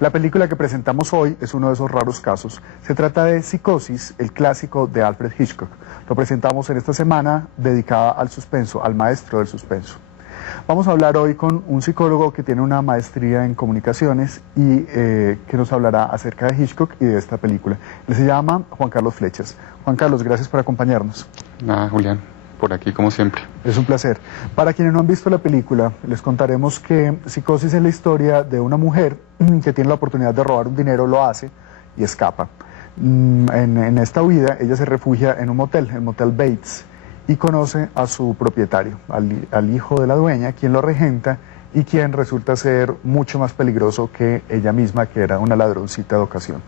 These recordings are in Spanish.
La película que presentamos hoy es uno de esos raros casos. Se trata de Psicosis, el clásico de Alfred Hitchcock. Lo presentamos en esta semana dedicada al suspenso, al maestro del suspenso. Vamos a hablar hoy con un psicólogo que tiene una maestría en comunicaciones y que nos hablará acerca de Hitchcock y de esta película. Él se llama Juan Carlos Flechas. Juan Carlos, gracias por acompañarnos. Nada, Julián, por aquí como siempre. Es un placer. Para quienes no han visto la película, les contaremos que Psicosis es la historia de una mujer que tiene la oportunidad de robar un dinero, lo hace y escapa. En esta huida, ella se refugia en un motel, el Motel Bates, y conoce a su propietario, al hijo de la dueña, quien lo regenta y quien resulta ser mucho más peligroso que ella misma, que era una ladroncita de ocasión.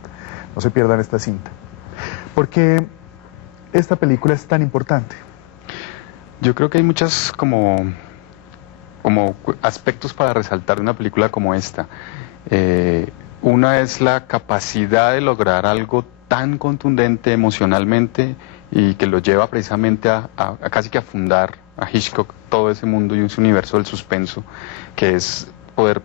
No se pierdan esta cinta. ¿Por qué esta película es tan importante? Yo creo que hay muchas como aspectos para resaltar de una película como esta. Una es la capacidad de lograr algo tan contundente emocionalmente y que lo lleva precisamente a casi que a fundar a Hitchcock todo ese mundo y ese universo del suspenso, que es poder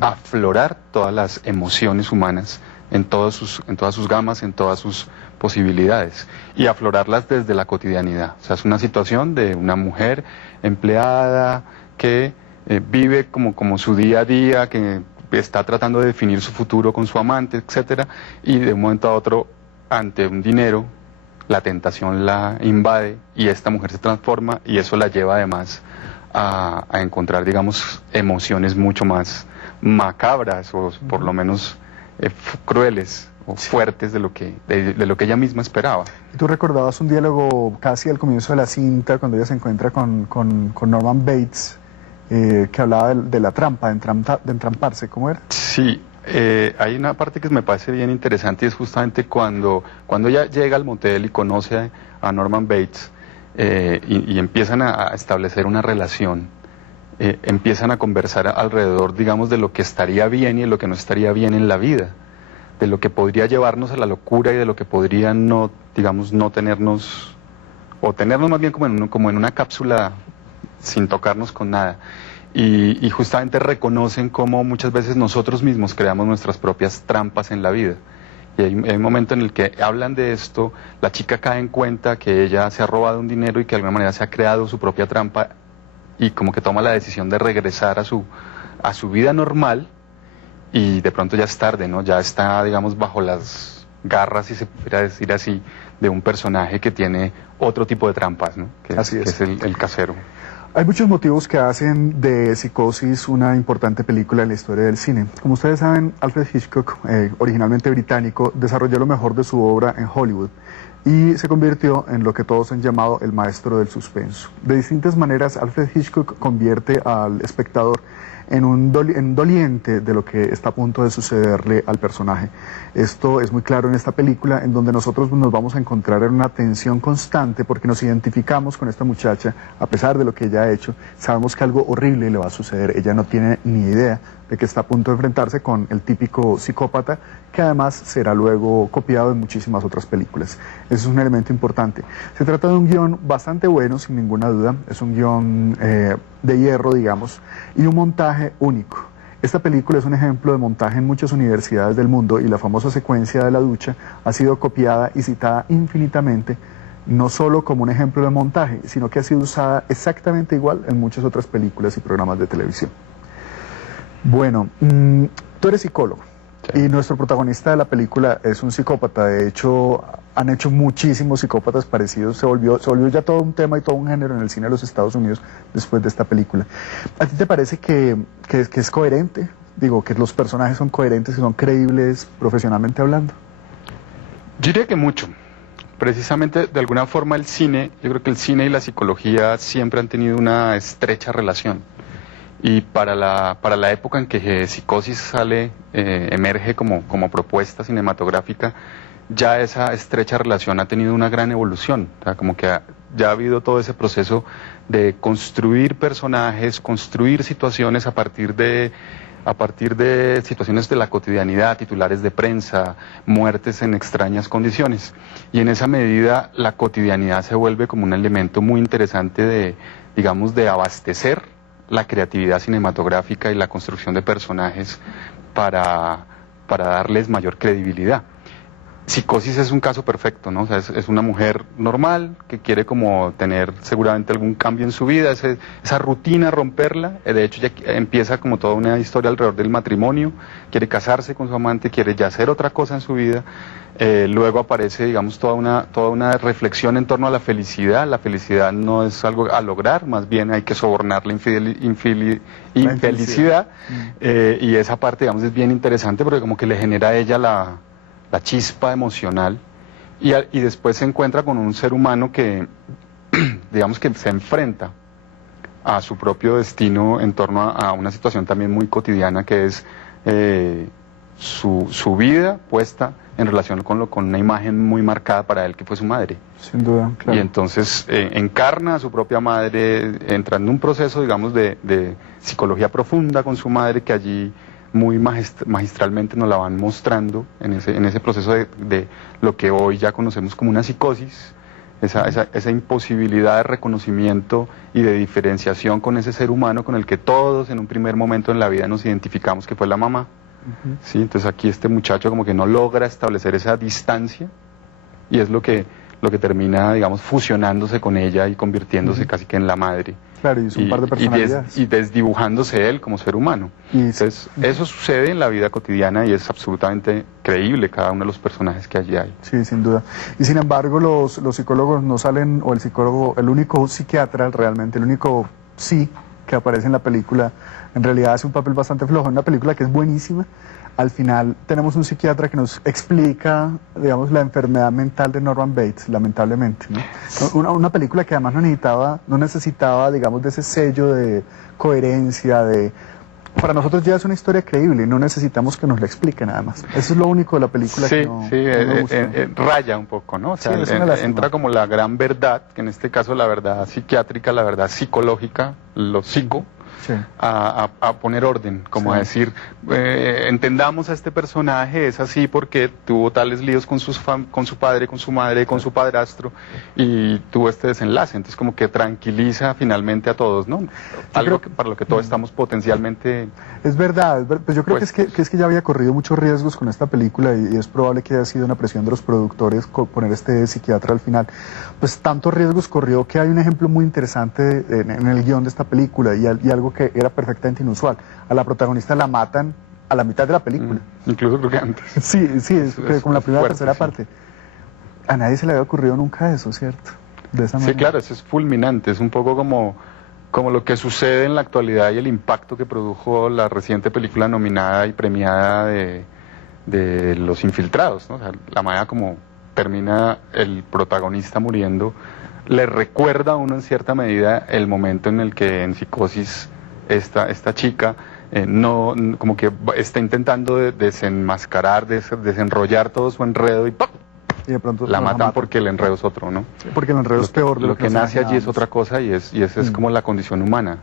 aflorar todas las emociones humanas en todas sus gamas, en todas sus posibilidades, y aflorarlas desde la cotidianidad. O sea, es una situación de una mujer empleada que vive como su día a día, que está tratando de definir su futuro con su amante, etcétera, y de un momento a otro, ante un dinero, la tentación la invade y esta mujer se transforma y eso la lleva además a encontrar, digamos, emociones mucho más macabras o por lo menos crueles o fuertes de lo que ella misma esperaba. Tú recordabas un diálogo casi al comienzo de la cinta, cuando ella se encuentra con Norman Bates, que hablaba de la trampa, de entramparse, ¿cómo era? Sí. Hay una parte que me parece bien interesante y es justamente cuando ella llega al motel y conoce a Norman Bates y empiezan a establecer una relación, empiezan a conversar alrededor, digamos, de lo que estaría bien y de lo que no estaría bien en la vida, de lo que podría llevarnos a la locura y de lo que podría no, digamos, no tenernos, o tenernos más bien como en una cápsula sin tocarnos con nada. Y justamente reconocen cómo muchas veces nosotros mismos creamos nuestras propias trampas en la vida. Y hay un momento en el que hablan de esto, la chica cae en cuenta que ella se ha robado un dinero y que de alguna manera se ha creado su propia trampa y como que toma la decisión de regresar a su vida normal y de pronto ya es tarde, ¿no? Ya está, digamos, bajo las garras, si se pudiera decir así, de un personaje que tiene otro tipo de trampas, ¿no? Que es el casero. Hay muchos motivos que hacen de Psicosis una importante película en la historia del cine. Como ustedes saben, Alfred Hitchcock, originalmente británico, desarrolló lo mejor de su obra en Hollywood y se convirtió en lo que todos han llamado el maestro del suspenso. De distintas maneras, Alfred Hitchcock convierte al espectador en un doliente de lo que está a punto de sucederle al personaje. Esto es muy claro en esta película, en donde nosotros nos vamos a encontrar en una tensión constante porque nos identificamos con esta muchacha, a pesar de lo que ella ha hecho, sabemos que algo horrible le va a suceder, ella no tiene ni idea de que está a punto de enfrentarse con el típico psicópata, que además será luego copiado en muchísimas otras películas. Ese es un elemento importante. Se trata de un guión bastante bueno, sin ninguna duda, es un guión de hierro, digamos, y un montaje único. Esta película es un ejemplo de montaje en muchas universidades del mundo y la famosa secuencia de la ducha ha sido copiada y citada infinitamente, no solo como un ejemplo de montaje, sino que ha sido usada exactamente igual en muchas otras películas y programas de televisión. Bueno, tú eres psicólogo y nuestro protagonista de la película es un psicópata. De hecho, han hecho muchísimos psicópatas parecidos. Se volvió ya todo un tema y todo un género en el cine de los Estados Unidos después de esta película. ¿A ti te parece que es coherente? Digo, que los personajes son coherentes, que son creíbles profesionalmente hablando. Yo diría que mucho. Precisamente, de alguna forma, yo creo que el cine y la psicología siempre han tenido una estrecha relación. Y para la época en que Psicosis emerge como propuesta cinematográfica, ya esa estrecha relación ha tenido una gran evolución. O sea, como que ya ha habido todo ese proceso de construir personajes, construir situaciones a partir de situaciones de la cotidianidad, titulares de prensa, muertes en extrañas condiciones. Y en esa medida la cotidianidad se vuelve como un elemento muy interesante de abastecer la creatividad cinematográfica y la construcción de personajes para para darles mayor credibilidad. Psicosis es un caso perfecto, ¿no? O sea, es una mujer normal que quiere como tener seguramente algún cambio en su vida, esa rutina, romperla. De hecho, ya empieza como toda una historia alrededor del matrimonio, quiere casarse con su amante, quiere ya hacer otra cosa en su vida. Luego aparece, digamos, toda una reflexión en torno a la felicidad. La felicidad no es algo a lograr, más bien hay que sobornar la infelicidad. Y esa parte, digamos, es bien interesante porque como que le genera a ella la chispa emocional y después se encuentra con un ser humano que, digamos que se enfrenta a su propio destino en torno a una situación también muy cotidiana que es su vida puesta en relación con una imagen muy marcada para él que fue su madre. Sin duda, claro. Y entonces encarna a su propia madre, entra en un proceso, digamos, de psicología profunda con su madre que allí muy magistralmente nos la van mostrando en ese proceso de lo que hoy ya conocemos como una psicosis, esa imposibilidad de reconocimiento y de diferenciación con ese ser humano con el que todos en un primer momento en la vida nos identificamos que fue la mamá. ¿Sí? Entonces aquí este muchacho como que no logra establecer esa distancia y es lo que termina, digamos, fusionándose con ella y convirtiéndose casi que en la madre. Claro, y es un par de personalidades. Y desdibujándose él como ser humano. Entonces, eso sucede en la vida cotidiana y es absolutamente creíble cada uno de los personajes que allí hay. Sí, sin duda. Y sin embargo, los psicólogos no salen, o el psicólogo, el único psiquiatra realmente, el único que aparece en la película, en realidad hace un papel bastante flojo. En una película que es buenísima, al final tenemos un psiquiatra que nos explica, digamos, la enfermedad mental de Norman Bates, lamentablemente, ¿no? Una película que además no necesitaba, digamos, de ese sello de coherencia, para nosotros ya es una historia creíble y no necesitamos que nos la explique nada más. Eso es lo único de la película que no me gusta. Raya un poco, ¿no? O sea, sí, entra como la gran verdad, que en este caso la verdad psiquiátrica, la verdad psicológica, lo psico, sí, a poner orden, como a decir, entendamos a este personaje, es así porque tuvo tales líos con su padre, con su madre, con su padrastro, y tuvo este desenlace, entonces como que tranquiliza finalmente a todos, ¿no? Algo para lo que todos estamos potencialmente... Es verdad, pues yo creo que es que ya había corrido muchos riesgos con esta película y es probable que haya sido una presión de los productores poner este psiquiatra al final. Pues tantos riesgos corrió que hay un ejemplo muy interesante en el guión de esta película y algo que era perfectamente inusual. A la protagonista la matan a la mitad de la película. Incluso creo que antes. Sí, es como la primera o tercera parte. A nadie se le había ocurrido nunca eso, ¿cierto? De esa manera. Sí, claro, eso es fulminante, es un poco como lo que sucede en la actualidad y el impacto que produjo la reciente película nominada y premiada de Los Infiltrados, ¿no? O sea, la manera como termina el protagonista muriendo le recuerda a uno en cierta medida el momento en el que en Psicosis esta chica como que está intentando desenmascarar, desenrollar todo su enredo y ¡pop! Y de pronto la matan porque el enredo es otro, ¿no? Porque el enredo es peor. Lo que nace allí es otra cosa y esa es como la condición humana.